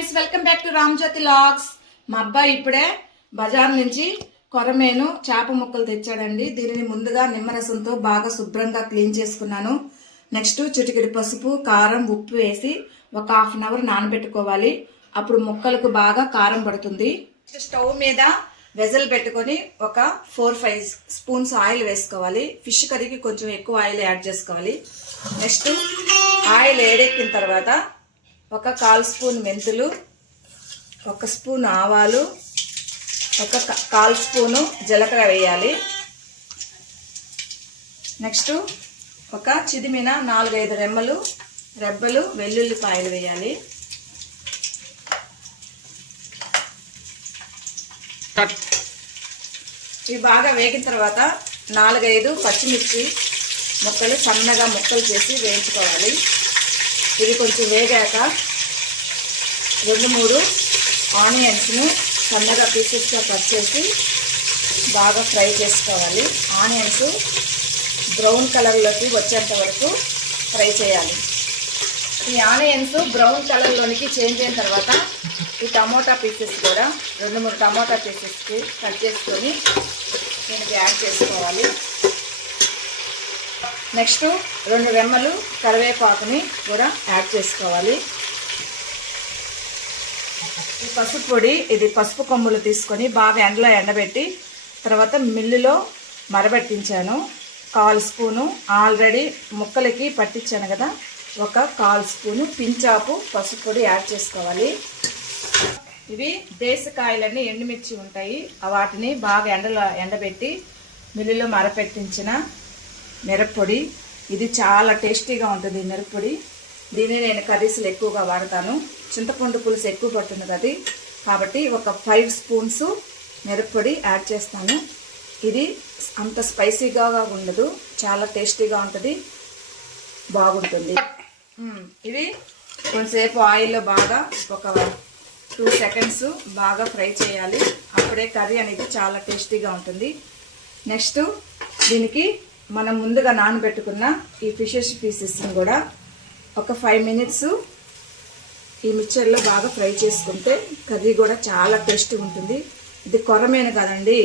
Friends, welcome back to Ramjyothi logs. మా అబ్బాయి ఇప్పుడే బజార్ నుంచి కొరమేను చేప ముక్కలు తెచ్చాడండి. దీనిని ముందుగా నిమ్మరసంతో బాగా శుభ్రంగా క్లీన్ చేసుకున్నాను. నెక్స్ట్ చిటికెడు పసుపు, కారం, ఉప్పు వేసి ఒక హాఫ్ అన్ అవర్ నానబెట్టుకోవాలి. అప్పుడు ముక్కలకు బాగా కారం పడుతుంది. స్టవ్ మీద వెజల్ పెట్టుకొని ఒక 4-5 స్పూన్స్ ఆయిల్ వేసుకోవాలి. ఫిష్ కర్రీకి కొంచెం ఎక్కువ ఆయిల్ యాడ్ చేసుకోవాలి. నెక్స్ట్ ఆయిల్ వేడెక్కిన తర్వాత ఒక 1/4 స్పూన్ మెంతులు, 1 స్పూన్ ఆవాలు, ఒక 1/4 స్పూను జీలకర్ర వేయాలి. నెక్స్ట్ ఒక చిదిమిన 4-5 రెబ్బలు వెల్లుల్లిపాయలు వేయాలి. ఇవి బాగా వేగిన తర్వాత 4-5 పచ్చిమిర్చి ముక్కలు సన్నగా ముక్కలు చేసి వేయించుకోవాలి. ఇది కొంచెం వేగాక 2-3 ఆనియన్స్ను సన్నగా పీసెస్గా కట్ చేసి బాగా ఫ్రై చేసుకోవాలి. ఆనియన్స్ బ్రౌన్ కలర్లోకి వచ్చేంత వరకు ఫ్రై చేయాలి. ఈ ఆనియన్స్ బ్రౌన్ కలర్లోనికి చేంజ్ అయిన తర్వాత ఈ టమోటా పీసెస్ కూడా 2-3 టమోటా పీసెస్కి కట్ చేసుకొని దీనికి యాడ్ చేసుకోవాలి. నెక్స్ట్ 2 రెమ్మలు కరివేపాకుని కూడా యాడ్ చేసుకోవాలి. ఈ పసుపు పొడి, ఇది పసుపు కొమ్ములు తీసుకొని బాగా ఎండలో ఎండబెట్టి తర్వాత మిల్లులో మరబెట్టించాను. 1/4 స్పూను ఆల్రెడీ ముక్కలకి పట్టించాను కదా, ఒక 1/4 స్పూను పించాపు పసుపు పొడి యాడ్ చేసుకోవాలి. ఇవి దేశకాయలన్నీ ఎండుమిర్చి ఉంటాయి, వాటిని బాగా ఎండలో ఎండబెట్టి మిల్లులో మరపెట్టించిన మిరప్పొడి. ఇది చాలా టేస్టీగా ఉంటుంది మిరప్పొడి. దీన్ని నేను కర్రీస్లో ఎక్కువగా వాడతాను. చింతపండు పులుసు ఎక్కువ పడుతుంది కదా, కాబట్టి ఒక 5 స్పూన్స్ మిరప్పొడి యాడ్ చేస్తాను. ఇది అంత స్పైసీగా ఉండదు, చాలా టేస్టీగా ఉంటుంది, బాగుంటుంది. ఇవి కొంతసేపు ఆయిల్లో బాగా ఒక 2 సెకండ్స్ బాగా ఫ్రై చేయాలి. అప్పుడే కర్రీ అనేది చాలా టేస్టీగా ఉంటుంది. నెక్స్ట్ దీనికి మనం ముందుగా నానబెట్టుకున్న ఈ ఫిషెస్ పీసెస్ని కూడా ఒక 5 మినిట్స్ ఈ మిక్చర్లో బాగా ఫ్రై చేసుకుంటే కర్రీ కూడా చాలా టేస్టీ ఉంటుంది. ఇది కొరమేను కదండి,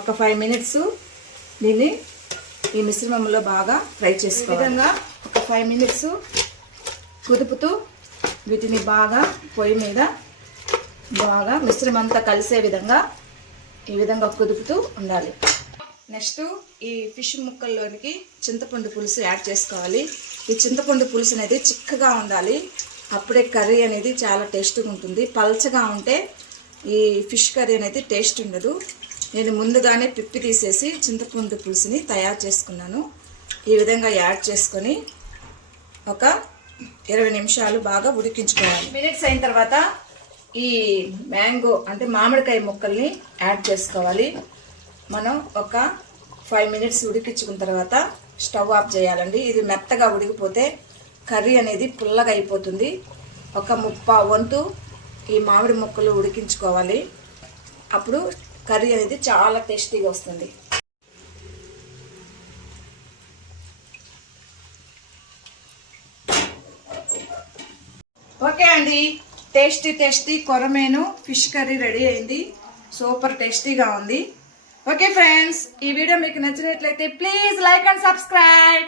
ఒక 5 మినిట్స్ దీన్ని ఈ మిశ్రమంలో బాగా ఫ్రై చేసుకోవాలి. ఈ విధంగా ఒక 5 మినిట్స్ కుదుపుతూ వీటిని బాగా పొయ్యి మీద బాగా మిశ్రమం అంతా కలిసే విధంగా ఈ విధంగా కుదుపుతూ ఉండాలి. నెక్స్ట్ ఈ ఫిష్ ముక్కల్లోనికి చింతపండు పులుసు యాడ్ చేసుకోవాలి. ఈ చింతపండు పులుసు అనేది చిక్కగా ఉండాలి, అప్పుడే కర్రీ అనేది చాలా టేస్ట్గా ఉంటుంది. పల్చగా ఉంటే ఈ ఫిష్ కర్రీ అనేది టేస్ట్ ఉండదు. నేను ముందుగానే పిప్పి తీసేసి చింతపండు పులుసుని తయారు చేసుకున్నాను. ఈ విధంగా యాడ్ చేసుకొని ఒక 20 నిమిషాలు బాగా ఉడికించుకోవాలి. మినిట్స్ అయిన తర్వాత ఈ మ్యాంగో అంటే మామిడికాయ ముక్కల్ని యాడ్ చేసుకోవాలి. మనం ఒక 5 మినిట్స్ ఉడికించుకున్న తర్వాత స్టవ్ ఆఫ్ చేయాలండి. ఇది మెత్తగా ఉడికిపోతే కర్రీ అనేది పుల్లగా అయిపోతుంది. ఒక 1/4 వంతు ఈ మామిడి ముక్కలు ఉడికించుకోవాలి, అప్పుడు కర్రీ అనేది చాలా టేస్టీగా వస్తుంది. ఓకే అండి, టేస్టీ కొరమేను ఫిష్ కర్రీ రెడీ అయింది. సూపర్ టేస్టీగా ఉంది. ఓకే ఫ్రెండ్స్, ఈ వీడియో మీకు నచ్చినట్లయితే ప్లీజ్ లైక్ అండ్ సబ్స్క్రైబ్.